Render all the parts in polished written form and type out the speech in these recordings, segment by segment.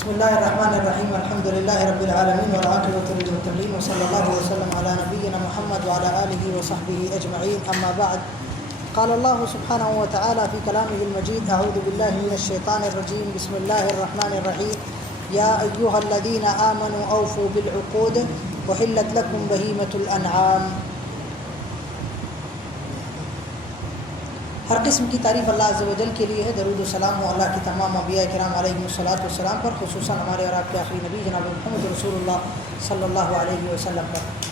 بسم اللہ الرحمن الرحیم الحمد للہ رب العالمین والعاقبۃ للمتقین وصلی اللہ وسلم علی نبینا محمد وعلی آلہ وصحبہ اجمعین اما بعد قال اللہ سبحانہ وتعالی فی کلامہ المجید اعوذ باللہ من الشیطان الرجیم بسم اللہ الرحمن الرحیم یا ایہا الذین آمنوا اوفوا بالعقود وحلت لکم بہیمۃ الانعام۔ ہر قسم کی تعریف اللہ عز و جل کے لیے ہے۔ درود و سلام و اللہ کی تمام انبیاء کرام علیہم الصلاۃ والسلام پر، خصوصاً ہمارے اور آپ کے آخری نبی جناب محمد رسول اللہ صلی اللہ علیہ وسلم پر۔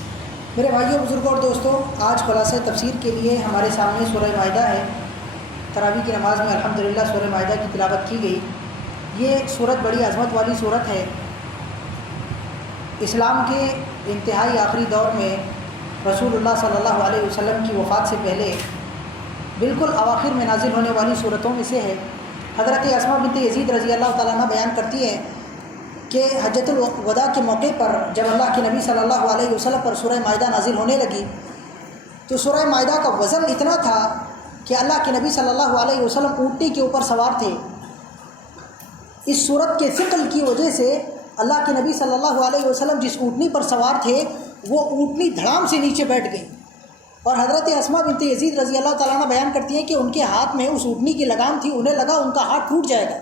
میرے بھائیوں، بزرگوں اور دوستوں، آج خلاصہ تفسیر کے لیے ہمارے سامنے سورہ مائدہ ہے۔ تراویح کی نماز میں الحمدللہ سورہ مائدہ کی تلاوت کی گئی۔ یہ سورت بڑی عظمت والی سورت ہے۔ اسلام کے انتہائی آخری دور میں رسول اللہ صلی اللہ علیہ وسلم کی وفات سے پہلے بالکل اواخر میں نازل ہونے والی صورتوں میں سے ہے۔ حضرت اسماء بنت یزید رضی اللہ تعالیٰ عنہ بیان کرتی ہیں کہ حجۃ الوداع کے موقع پر جب اللہ کے نبی صلی اللہ علیہ وسلم پر سورہ مائدہ نازل ہونے لگی تو سورہ مائدہ کا وزن اتنا تھا کہ اللہ کے نبی صلی اللہ علیہ وسلم اونٹنی کے اوپر سوار تھے۔ اس صورت کے ثقل کی وجہ سے اللہ کے نبی صلی اللہ علیہ وسلم جس اونٹنی پر سوار تھے وہ اونٹنی دھڑام سے نیچے بیٹھ گئی، اور حضرت اسماء بنت یزید رضی اللہ تعالیٰ عنہ بیان کرتی ہیں کہ ان کے ہاتھ میں اس اونٹنی کی لگام تھی، انہیں لگا ان کا ہاتھ ٹوٹ جائے گا۔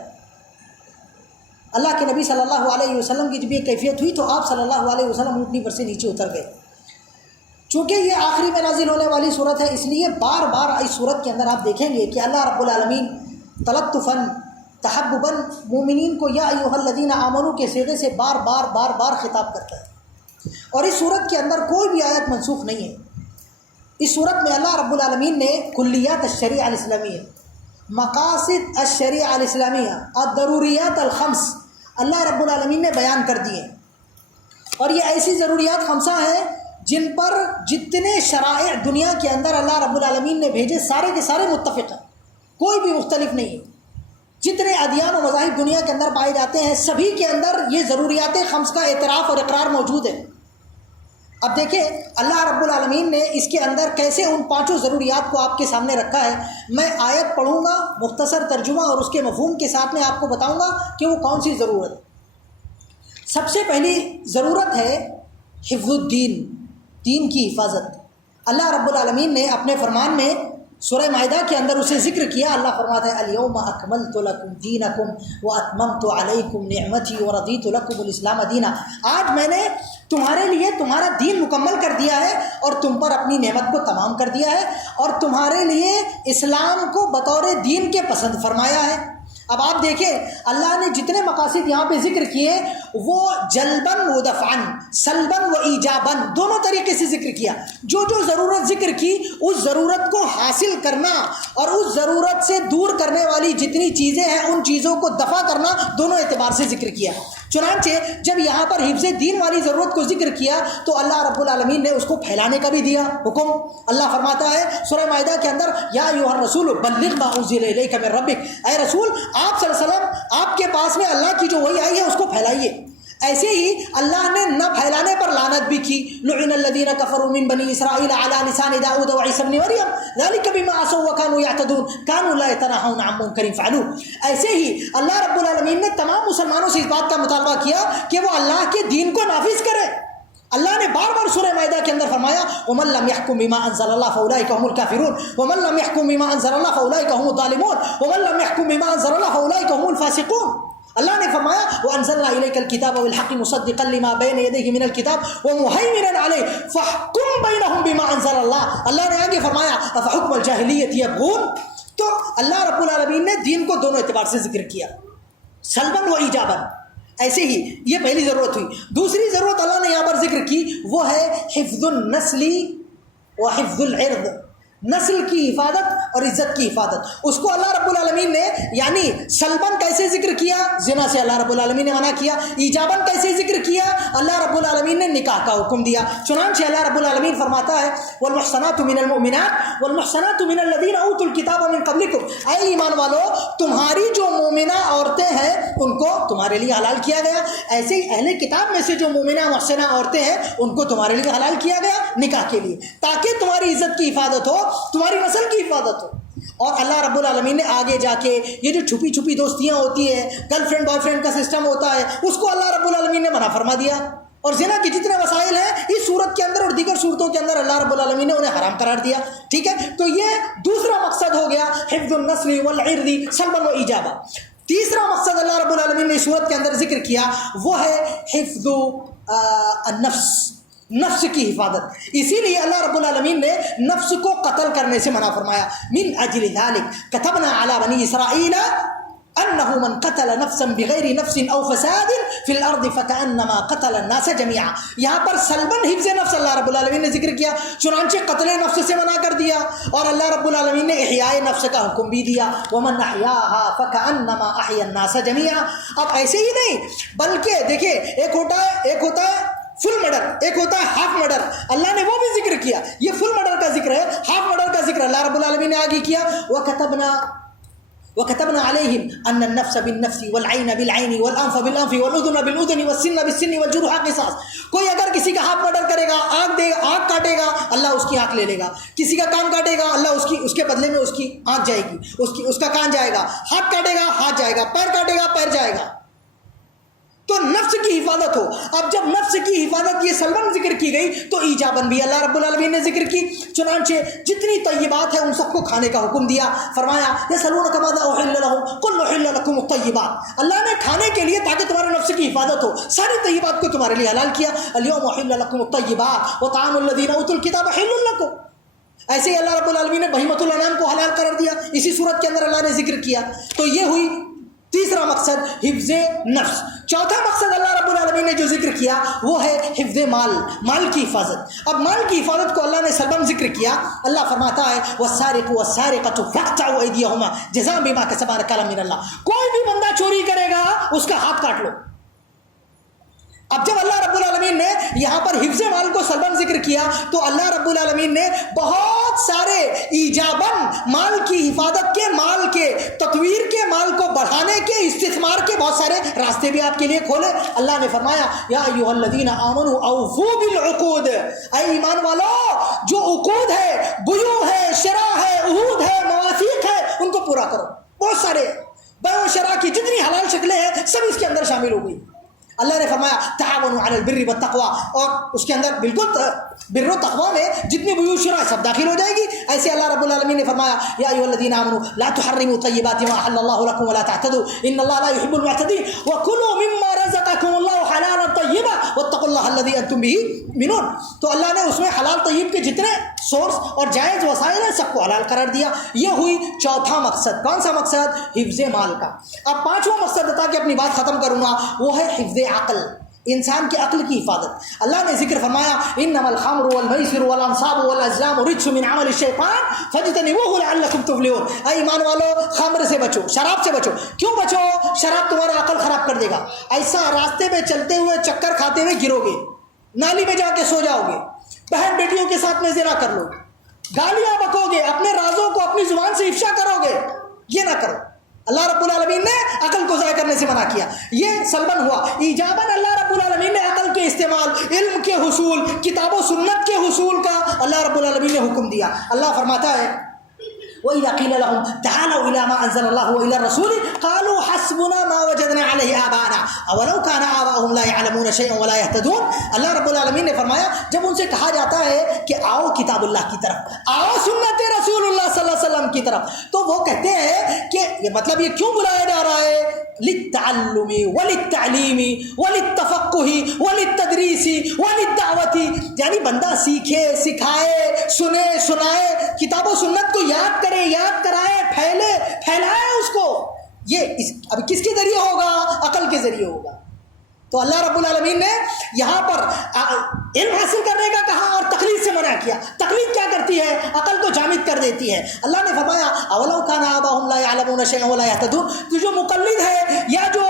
اللہ کے نبی صلی اللہ علیہ وسلم کی جب یہ کیفیت ہوئی تو آپ صلی اللہ علیہ وسلم اونٹنی پر سے نیچے اتر گئے۔ چونکہ یہ آخری میں نازل ہونے والی صورت ہے، اس لیے بار بار اس صورت کے اندر آپ دیکھیں گے کہ اللہ رب العالمین تلطفاً تحبباً مومنین کو یا ایھا الذین آمنوا کے صیغے سے بار بار خطاب کرتا ہے، اور اس صورت کے اندر کوئی بھی آیت منسوخ نہیں ہے۔ اس صورت میں اللہ رب العالمین نے کلیات الشریعہ الاسلامیہ، مقاصد الشریعہ الاسلامیہ، الضروریات الخمس اللہ رب العالمین نے بیان کر دیے، اور یہ ایسی ضروریات خمسہ ہیں جن پر جتنے شرائع دنیا کے اندر اللہ رب العالمین نے بھیجے سارے کے سارے متفق ہیں، کوئی بھی مختلف نہیں ہے۔ جتنے ادیان و مذاہب دنیا کے اندر پائے جاتے ہیں سبھی کے اندر یہ ضروریات خمس کا اعتراف اور اقرار موجود ہے۔ اب دیکھیں اللہ رب العالمین نے اس کے اندر کیسے ان پانچوں ضروریات کو آپ کے سامنے رکھا ہے۔ میں آیت پڑھوں گا، مختصر ترجمہ اور اس کے مفہوم کے ساتھ میں آپ کو بتاؤں گا کہ وہ کون سی ضرورت ہے۔ سب سے پہلی ضرورت ہے حفظ الدین، دین کی حفاظت۔ اللہ رب العالمین نے اپنے فرمان میں سورہ مائدہ کے اندر اسے ذکر کیا۔ اللہ فرماتا ہے الیوم اکملت لکم دینکم واتممت علیکم نعمتی ورضیت لکم الاسلام دینا۔ آج میں نے تمہارے لیے تمہارا دین مکمل کر دیا ہے اور تم پر اپنی نعمت کو تمام کر دیا ہے، اور تمہارے لیے اسلام کو بطور دین کے پسند فرمایا ہے۔ اب آپ دیکھیں اللہ نے جتنے مقاصد یہاں پہ ذکر کیے وہ جلباً و دفعاً، سلباً و ایجاباً، دونوں طریقے سے ذکر کیا۔ جو ضرورت ذکر کی اس ضرورت کو حاصل کرنا اور اس ضرورت سے دور کرنے والی جتنی چیزیں ہیں ان چیزوں کو دفع کرنا، دونوں اعتبار سے ذکر کیا۔ چنانچہ جب یہاں پر حفظ دین والی ضرورت کو ذکر کیا تو اللہ رب العالمین نے اس کو پھیلانے کا بھی دیا حکم۔ اللہ فرماتا ہے سورہ مائدہ کے اندر یا ایھا الرسول بلغ ما انزل الیک من ربک، اے رسول آپ صلی اللہ علیہ وسلم آپ کے پاس میں اللہ کی جو وحی آئی ہے اس کو پھیلائیے۔ ایسے ہی اللہ نے نہ پھیلانے پر لعنت بھی کی، لعن الذین کفروا من بنی اسرائیل علی لسان داؤد وعیسی ابن مریم ذلک بما عصوا وکانوا یعتدون کانوا لا یتناہون عن منکر فعلوہ۔ ایسے ہی اللہ رب العالمین نے تمام مسلمانوں سے اس بات کا مطالبہ کیا کہ وہ اللہ کے دین کو نافذ کرے۔ اللہ نے بار بار سورہ مائدہ کے اندر فرمایا وَمَن لَّمْ يَحْكُم بِمَا أَنزَلَ اللَّهُ فَأُولَٰئِكَ هُمُ الْكَافِرُونَ وَمَن لَّمْ يَحْكُم بِمَا أَنزَلَ اللَّهُ فَأُولَٰئِكَ هُمُ الظَّالِمُونَ وَمَن لَّمْ يَحْكُم بِمَا أَنزَلَ اللَّهُ فَأُولَٰئِكَ هُمُ الْفَاسِقُونَ۔ اللہ نے فرمایا وَأَنزَلْنَا إِلَيْكَ الْكِتَابَ بِالْحَقِّ مُصَدِّقًا لِّمَا بَيْنَ يَدَيْهِ مِنَ الْكِتَابِ وَمُهَيْمِنًا عَلَيْهِ فَاحْكُم بَيْنَهُم بِمَا أَنزَلَ اللَّهُ۔ اللہ نے آگے فرمایا أَفَحُكْمَ الْجَاهِلِيَّةِ يَبْغُونَ۔ تو اللہ رب العالمین نے دین کو دونوں اعتبار سے ذکر کیا، سلباً و ایجاباً۔ ایسے ہی یہ پہلی ضرورت ہوئی۔ دوسری ضرورت اللہ نے یہاں پر ذکر کی وہ ہے حفظ النسل و حفظ العرض، نسل کی حفاظت اور عزت کی حفاظت۔ اس کو اللہ رب العالمین نے یعنی سلباً کیسے ذکر کیا، زنا سے اللہ رب العالمین نے منع کیا۔ ایجاباً کیسے ذکر کیا، اللہ رب العالمین نے نکاح کا حکم دیا۔ چنانچہ اللہ رب العالمین فرماتا ہے والمحصنات من المؤمنات والمحصنات من الذین اوتوا الکتاب من قبلکم، اے ایمان والو تمہاری جو مومنہ عورتیں ہیں ان کو تمہارے لیے حلال کیا گیا، ایسے ہی اہل کتاب میں سے جو مومنہ محصنہ عورتیں ہیں ان کو تمہارے لیے حلال کیا گیا نکاح کے لیے، تاکہ تمہاری عزت کی حفاظت ہو، تمہاری نسل کی حفاظت ہو۔ اور اللہ رب العالمین نے آگے جا کے یہ جو چھپی چھپی دوستیاں ہوتی ہیں، گرل فرینڈ بوائے فرینڈ کا سسٹم ہوتا ہے، اس کو اللہ رب العالمین نے منع فرما دیا. اور زنا کے جتنے وسائل ہیں اس صورت کے اندر اور دیگر صورتوں کے اندر اللہ رب العالمین نے انہیں حرام قرار دیا. ٹھیک ہے، تو یہ دوسرا مقصد ہو گیا حفظ النسل والعرض سلبا و ایجابا. تیسرا مقصد اللہ رب العالمین نے اس صورت کے اندر ذکر کیا وہ ہے حفظ النفس، نفس کی حفاظت. اسی لیے اللہ رب العالمین نے نفس کو قتل کرنے سے منع فرمایا. من اجل ذلك كتبنا على بني اسرائيل انه من قتل نفسا بغیر نفس او فساد في الارض فكانما قتل الناس جميعا. یہاں پر سلباً حفظ نفس اللہ رب العالمین نے ذکر کیا، چنانچہ قتل نفس سے منع کر دیا. اور اللہ رب العالمین نے احیاء نفس کا حکم بھی دیا، ومن احیاها فكانما احیا الناس جميعا. اب ایسے ہی نہیں بلکہ دیکھیں ایک ہوتا ہے فل مرڈر، ایک ہوتا ہے ہاف مرڈر. اللہ نے وہ بھی ذکر کیا. یہ فل مرڈر کا ذکر ہے، ہاف مرڈر کا ذکر اللہ رب العالمین نے آگے کیا. وكتبنا عليهم ان النفس بالنفس والعين بالعين والانف بالانف والاذن بالاذن والسن بالسن والجروح قصاص. کوئی اگر کسی کا ہاتھ مرڈر کرے گا، آنکھ کاٹے گا، اللہ اس کی آنکھ لے لے گا. کسی کا کان کاٹے گا، اللہ اس کے بدلے میں اس کی آنکھ جائے گی، اس کا کان جائے گا. ہاتھ کاٹے گا، ہاتھ جائے گا. پیر کاٹے گا، پیر جائے گا. تو نفس کی حفاظت ہو. اب جب نفس کی حفاظت یہ سلباً ذکر کی گئی تو ایجاباً بھی اللہ رب العالمین نے ذکر کی. چنانچہ جتنی طیبات ہیں ان سب کو کھانے کا حکم دیا. فرمایا یسألونک ماذا احل لهم قل احل لكم الطیبات. اللہ نے کھانے کے لیے تاکہ تمہارے نفس کی حفاظت ہو ساری طیبات کو تمہارے لیے حلال کیا. اليوم احل لكم الطیبات وطعام الذین اوتوا الکتاب حل لكم. ایسے ہی اللہ رب العالمین نے بہیمۃ الانعام کو حلال قرار دیا. اسی صورت کے اندر اللہ نے ذکر کیا. تو یہ ہوئی تیسرا مقصد حفظ نفس. چوتھا مقصد اللہ رب العالمین نے جو ذکر کیا وہ ہے حفظ مال کی حفاظت. اب مال کی حفاظت کو اللہ نے سلباً ذکر کیا. اللہ فرماتا ہے والسارق والسارقة فاقطعوا أيديهما جزاء بما كسبا نكالا من اللہ. کوئی بھی بندہ چوری کرے گا اس کا ہاتھ کاٹ لو. اب جب اللہ رب العالمین نے یہاں پر حفظ مال کو سلباً ذکر کیا تو اللہ رب العالمین نے بہت سارے ایجاباً مال کی حفاظت کے، مال کے تطویر کے، مال کو بڑھانے کے، استثمار کے بہت سارے راستے بھی آپ کے لیے کھولے. اللہ نے فرمایا یا ایھا الذین آمنوا اوفوا بالعقود. اے ایمان والو، جو عقود ہے، بیوع ہے، شرع ہے، عہود ہے، مواثیق ہے، ان کو پورا کرو. بہت سارے بیع و شرع کی جتنی حلال شکلیں ہیں سب اس کے اندر شامل ہو گئی. اللہ نے فرمایا تعاونوا علی البر والتقوی، اور اس کے اندر بالکل بر و تقوی میں جتنی بیوع شرع سب داخل ہو جائے گی. ایسے اللہ رب العالمین نے فرمایا یا ایھا الذین آمنوا لا تحرموا طیبات ما احل اللہ لكم ولا تعتدوا ان اللہ لا يحب المعتدین وكلوا مما رزقكم اللہ حلالا طیبا واتقوا اللہ الذی انتم به مؤمنون. تو اللہ نے اس میں حلال طیب کے جتنے سورس اور جائز وسائل ہیں سب کو حلال قرار دیا. یہ ہوئی چوتھا مقصد. کون سا مقصد؟ حفظ مال کا. اب پانچواں مقصد بتا کے اپنی بات ختم کروں گا، وہ ہے حفظ عقل، انسان کے عقل کی حفاظت. اللہ نے ذکر فرمایا انما الخمر والمیسر والانصاب والازلام رجس من عمل الشیطان فاجتنبوه لعلکم تفلحون. اے ایمان والو، خمر سے بچو، شراب سے بچو. کیوں بچو؟ شراب تمہارا عقل خراب کر دے گا. ایسا راستے میں چلتے ہوئے چکر کھاتے ہوئے گرو گے، نالی میں جا کے سو جاؤ گے، بہن بیٹیوں کے ساتھ میں زنا کر لو گے، گالیاں بکو گے، اپنے رازوں کو اپنی زبان سے افشا کرو گے. یہ نہ کرو. اللہ رب العالمین نے عقل کو ضائع کرنے سے منع کیا. یہ سلباً ہوا. ایجاباً اللہ رب العالمین نے عقل کے استعمال، علم کے حصول، کتاب و سنت کے حصول کا اللہ رب العالمین نے حکم دیا. اللہ فرماتا ہے وَإِذَا قِيلَ لَهُمْ تَعَالَوْا إِلَىٰ مَا أَنزَلَ اللَّهُ وَإِلَى الرَّسُولِ قَالُوا حَسْبُنَا مَا وَجَدْنَا عَلَيْهِ آبَاءَنَا أَوَلَوْ كَانَ آبَاؤُهُمْ لَا يَعْلَمُونَ شَيْئًا وَلَا يَهْتَدُونَ. اللہ رب العالمین نے فرمایا جب ان سے کہا جاتا ہے کہ آؤ کتاب اللہ کی طرف، آؤ سنت رسول اللہ صلی اللہ علیہ وسلم کی طرف، تو وہ کہتے ہیں کہ یہ مطلب یہ کیوں بلایا جا رہا ہے؟ للتعلم وللتعلیم وللتفقه وللتدریس وللدعوت. یعنی بندہ سیکھے، سکھائے، سنے، سنائے، کتاب و سنت کو یاد کرے، یاد کرائے، پھیلائے اس کو. یہ اب کس کے ذریعے ہوگا؟ عقل کے ذریعے ہوگا. تو اللہ رب العالمین نے یہاں پر علم حاصل کرنے کا کہا اور تقلید سے منع کیا. تقلید کیا کرتی ہے؟ عقل کو جامد کر دیتی ہے. اللہ نے فرمایا اولو کان آباؤہم لا یعلمون شیئا ولا یہتدون. تو جو مقلد ہے یا جو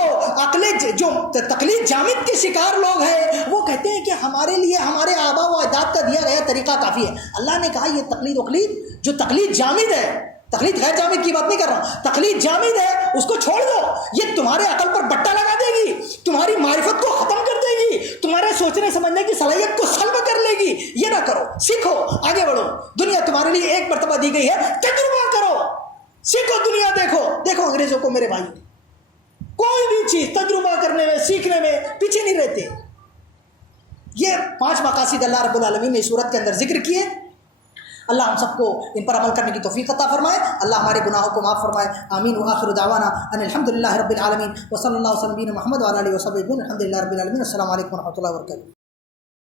جو تقلید جامد کے شکار لوگ ہیں وہ کہتے ہیں کہ ہمارے لیے ہمارے آبا و اجداد کا دیا گیا طریقہ کافی ہے. اللہ نے کہا یہ تقلید وقلید جو تقلید جامد ہے، تقلید غیر جامد کی بات نہیں کر رہا ہوں، تقلید جامد ہے، اس کو چھوڑ دو. یہ تمہارے عقل پر بٹا لگا دے گی، تمہاری معرفت کو ختم کر دے گی، تمہارے سوچنے سمجھنے کی صلاحیت کو سلب کر لے گی. یہ نہ کرو، سیکھو، آگے بڑھو. دنیا تمہارے لیے ایک مرتبہ دی گئی ہے، تجربہ کرو. سیکھو دنیا دیکھو، دیکھو انگریزوں کو میرے بھائی، کوئی بھی چیز تجربہ کرنے میں سیکھنے میں پیچھے نہیں رہتے۔ یہ 5 مقاصد اللہ رب العالمین نے صورت کے اندر ذکر کیے۔ اللہ ہم سب کو ان پر عمل کرنے کی توفیق عطا فرمائے، اللہ ہمارے گناہوں کو معاف فرمائے، آمین۔ وآخر دعوانا ان الحمد للہ رب العالمین وصلی اللہ وسلم محمد وعلی آلہ وصحبہ اجمعین، الحمد للہ رب العالمین۔ السلام علیکم ورحمۃ اللہ وبرکاتہ۔